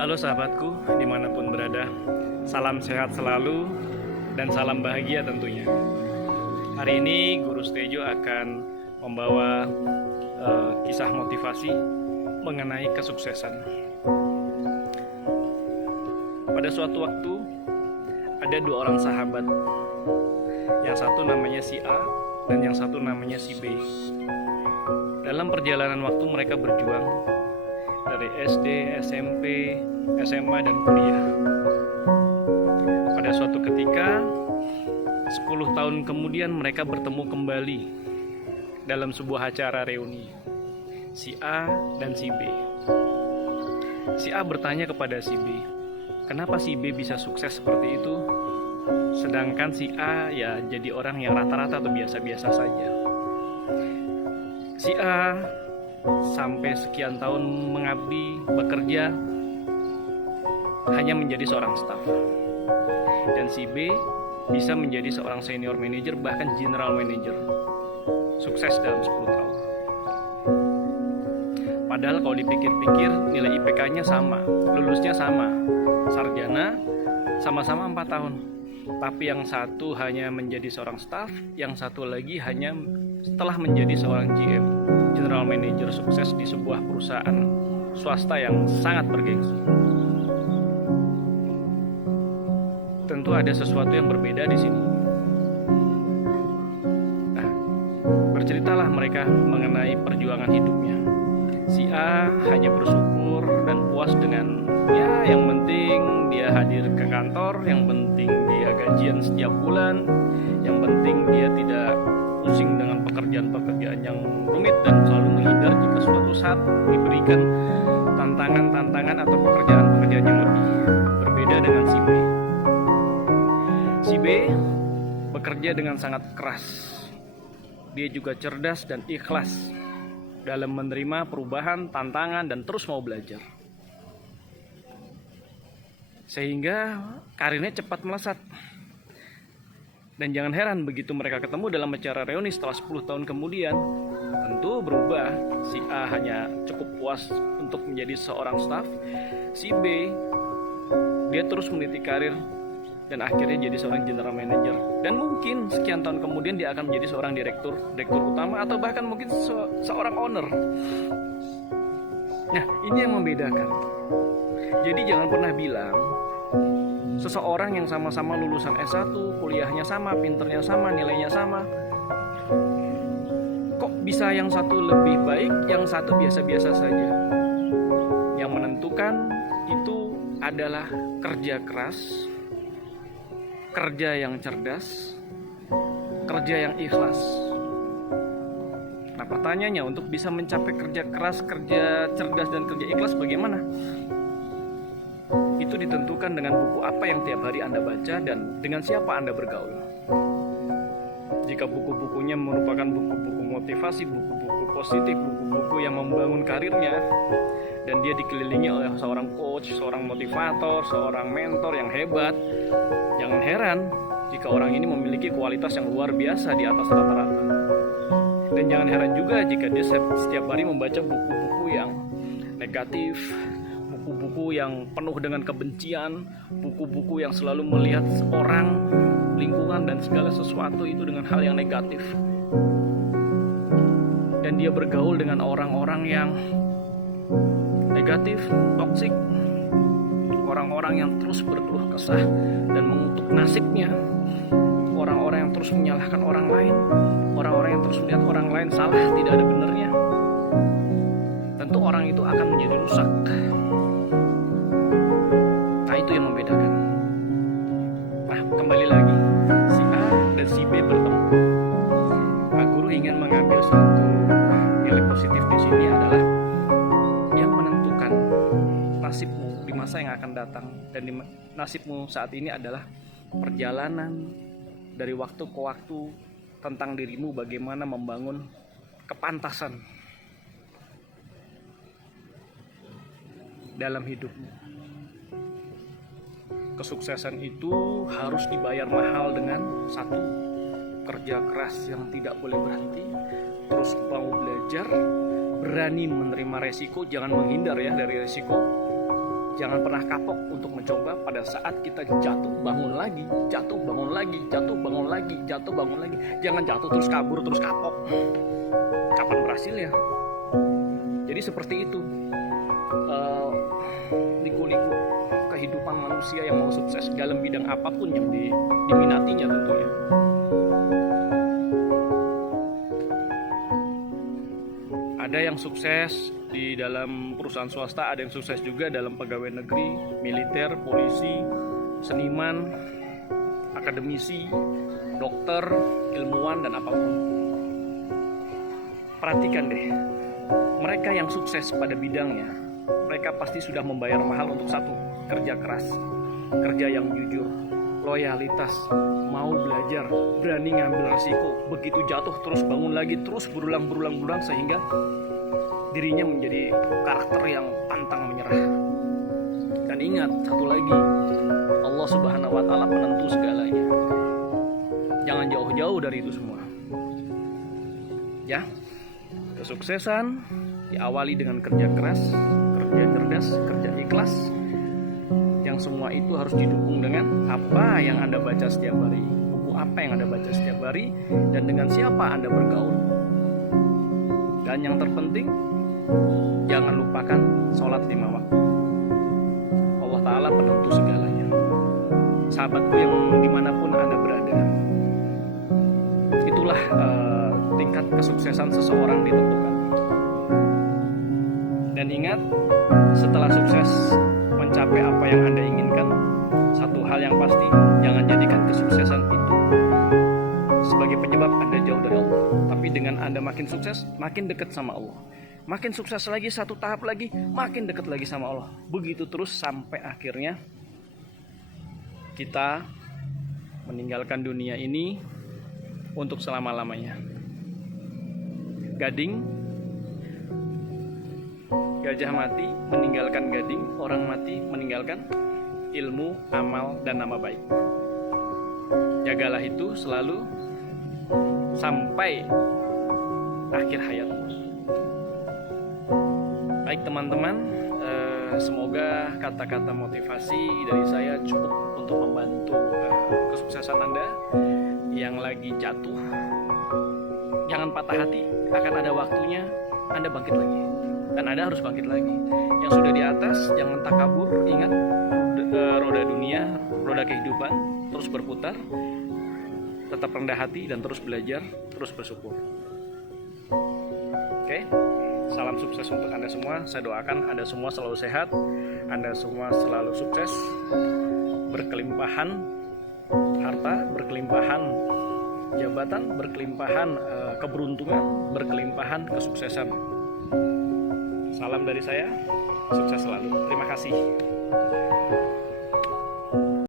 Halo sahabatku, dimanapun berada, salam sehat selalu dan salam bahagia tentunya. Hari ini Guru Stejo akan membawa kisah motivasi mengenai kesuksesan. Pada suatu waktu, ada dua orang sahabat. Yang satu namanya si A dan yang satu namanya si B. Dalam perjalanan waktu mereka berjuang dari SD, SMP, SMA, dan kuliah. Pada suatu ketika, 10 tahun kemudian mereka bertemu kembali dalam sebuah acara reuni. Si A dan si B. Si A bertanya kepada si B, kenapa si B bisa sukses seperti itu? Sedangkan si A ya jadi orang yang rata-rata atau biasa-biasa saja. Si A sampai sekian tahun mengabdi, bekerja, hanya menjadi seorang staf. Dan si B bisa menjadi seorang senior manager, bahkan general manager. Sukses dalam 10 tahun. Padahal kalau dipikir-pikir, nilai IPK-nya sama, lulusnya sama, sarjana, sama-sama 4 tahun. Tapi yang satu hanya menjadi seorang staf, yang satu lagi hanya setelah menjadi seorang GM, General Manager sukses di sebuah perusahaan swasta yang sangat bergengsi. Tentu ada sesuatu yang berbeda di sini. Nah, berceritalah mereka mengenai perjuangan hidupnya. Si A hanya bersyukur dan puas dengan yang penting dia hadir ke kantor, yang penting dia gajian setiap bulan, yang penting dia tidak pusing dengan pekerjaan-pekerjaan yang rumit dan selalu menghindar jika suatu saat diberikan tantangan-tantangan atau pekerjaan-pekerjaan yang lebih. Berbeda dengan si B. Si B bekerja dengan sangat keras. Dia juga cerdas dan ikhlas dalam menerima perubahan, tantangan, dan terus mau belajar. Sehingga karirnya cepat melesat. Dan jangan heran begitu mereka ketemu dalam acara reuni setelah 10 tahun kemudian, tentu berubah. Si A hanya cukup puas untuk menjadi seorang staf. Si B, dia terus meniti karir dan akhirnya jadi seorang general manager. Dan mungkin sekian tahun kemudian dia akan menjadi seorang direktur utama, atau bahkan mungkin seorang owner. Nah, ini yang membedakan. Jadi jangan pernah bilang seseorang yang sama-sama lulusan S1, kuliahnya sama, pinternya sama, nilainya sama, kok bisa yang satu lebih baik, yang satu biasa-biasa saja. Yang menentukan itu adalah kerja keras, kerja yang cerdas, kerja yang ikhlas. Nah, pertanyaannya, untuk bisa mencapai kerja keras, kerja cerdas, dan kerja ikhlas bagaimana? Itu ditentukan dengan buku apa yang tiap hari Anda baca dan dengan siapa Anda bergaul. Jika buku-bukunya merupakan buku-buku motivasi, buku-buku positif, buku-buku yang membangun karirnya, dan dia dikelilingi oleh seorang coach, seorang motivator, seorang mentor yang hebat, jangan heran jika orang ini memiliki kualitas yang luar biasa di atas rata-rata. Dan jangan heran juga jika dia setiap hari membaca buku-buku yang negatif, buku-buku yang penuh dengan kebencian, buku-buku yang selalu melihat orang, lingkungan, dan segala sesuatu itu dengan hal yang negatif. Dan dia bergaul dengan orang-orang yang negatif, toksik, orang-orang yang terus berkeluh kesah dan mengutuk nasibnya, orang-orang yang terus menyalahkan orang lain, orang-orang yang terus melihat orang lain salah, tidak ada benarnya. Tentu orang itu akan menjadi rusak. Nah, itu yang membedakan. Nah, kembali lagi, si A dan si B bertemu. Nah, guru ingin mengambil satu nilai positif di sini adalah yang menentukan nasibmu di masa yang akan datang, dan nasibmu saat ini adalah perjalanan dari waktu ke waktu tentang dirimu, bagaimana membangun kepantasan dalam hidupmu. Kesuksesan itu harus dibayar mahal dengan satu, kerja keras yang tidak boleh berhenti, terus mau belajar, berani menerima resiko, jangan menghindar ya dari resiko, Jangan pernah kapok untuk mencoba. Pada saat kita jatuh, bangun lagi, jatuh, bangun lagi, jatuh, bangun lagi, jatuh, bangun lagi. Jangan jatuh terus kabur, terus kapok. Kapan berhasilnya? Jadi seperti itu liku-liku kehidupan manusia yang mau sukses dalam bidang apapun yang diminatinya tentunya. Ada yang sukses di dalam perusahaan swasta, ada yang sukses juga dalam pegawai negeri, militer, polisi, seniman, akademisi, dokter, ilmuwan, dan apapun. Perhatikan deh, mereka yang sukses pada bidangnya, mereka pasti sudah membayar mahal untuk satu, kerja keras, kerja yang jujur, loyalitas, mau belajar, berani ngambil resiko, begitu jatuh terus bangun lagi, terus berulang sehingga dirinya menjadi karakter yang pantang menyerah. Dan ingat satu lagi, Allah Subhanahu wa Ta'ala penentu segalanya. Jangan jauh-jauh dari itu semua. Ya, kesuksesan diawali dengan kerja keras, kerja cerdas, kerja ikhlas. Yang semua itu harus didukung dengan apa yang Anda baca setiap hari, buku apa yang Anda baca setiap hari, dan dengan siapa Anda bergaul. Dan yang terpenting, jangan lupakan sholat 5 waktu. Allah Ta'ala penentu segalanya. Sahabatku yang dimanapun Anda berada, itulah tingkat kesuksesan seseorang ditentukan. Dan ingat, setelah sukses mencapai apa yang Anda inginkan, satu hal yang pasti, jangan jadikan kesuksesan itu sebagai penyebab Anda jauh dari Allah. Tapi dengan Anda makin sukses, makin dekat sama Allah. Makin sukses lagi, satu tahap lagi, makin dekat lagi sama Allah. Begitu terus sampai akhirnya kita meninggalkan dunia ini untuk selama-lamanya. Gajah mati meninggalkan gading, orang mati meninggalkan ilmu, amal, dan nama baik. Jagalah itu selalu sampai akhir hayatmu. Baik teman-teman, semoga kata-kata motivasi dari saya cukup untuk membantu kesuksesan Anda yang lagi jatuh. Jangan patah hati, akan ada waktunya Anda bangkit lagi. Dan Anda harus bangkit lagi. Yang sudah di atas, jangan takabur. Ingat, roda dunia, roda kehidupan terus berputar. Tetap rendah hati dan terus belajar, terus bersyukur. Oke, salam sukses untuk Anda semua. Saya doakan Anda semua selalu sehat, Anda semua selalu sukses, berkelimpahan harta, berkelimpahan jabatan, berkelimpahan keberuntungan, berkelimpahan kesuksesan. Salam dari saya, sukses selalu. Terima kasih.